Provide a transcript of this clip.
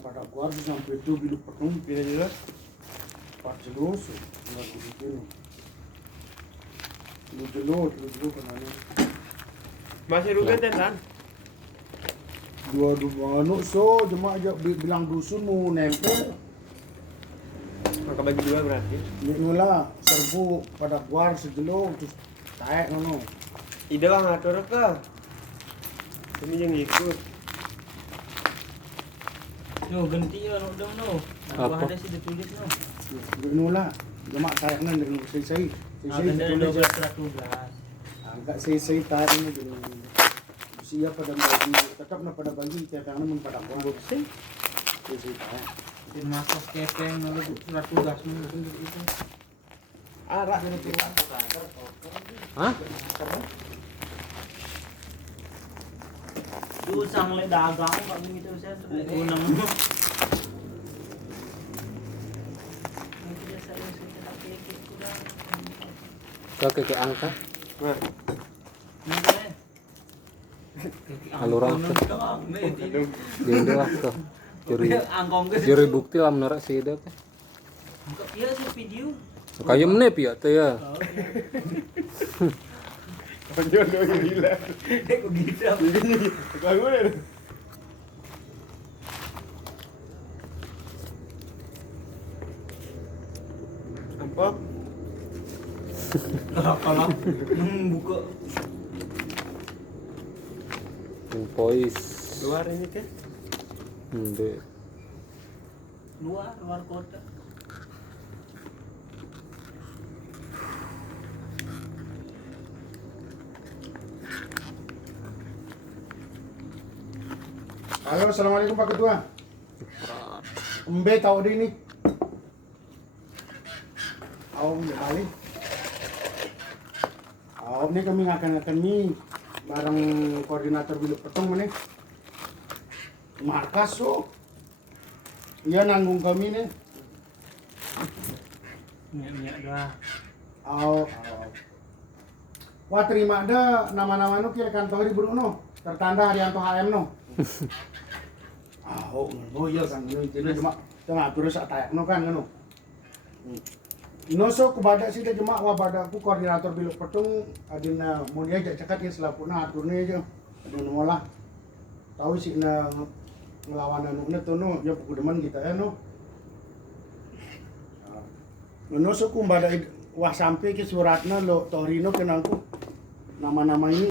pada keluar sampai itu bilu petung pilih jelas pas jelus nggak begitu lu jelus kenanya masih rugen kan dua anu so cuma aja bilang dusun mau nempel maka bagi dua berarti nyola serbu pada keluar sejelus terus taek ngono ide lah ngatur ke ini yang ikut no ganti ya no dong no Apa? ada sih ditulis no nyola cuma taeknya dengan selesai ada 12 angkat selesai tadi nih jadi siap pada bagi tetap na pada bagi cetaknya mun pada keluar sih selesai taek din masuk kepeng lalu surat tugas itu arah Hah? usang le dagang kok gitu saya unang Kau ke angka nah aluran tuh gede lah tuh curi bukti lah menurut si ide teh iya sih video kayak menep ya teh ya jodoh gila kok gitu bangun apa kalau buka invoice luar ini ke luar kota halo assalamualaikum Pak Ketua embe tahu di ini kali ini kami akan mie bareng koordinator bilik petong mana markas so iya nanggung kami nih minyak dah wah terima ada nama-nama nu kira kantor di Bruno tertanda Haryanto HM no iya kan ini cuma ngatur sak tayak no kan no so kepada sih cuma wabadah aku koordinator bilik petung adina mau dia cekat ya selapuna aturnya aja ada ngolah tahu sih na ngelawan anu tuh no ya pokok demen kita ya no so kumbada wah sampai ke suratna lo Torino kenangku nama-nama ini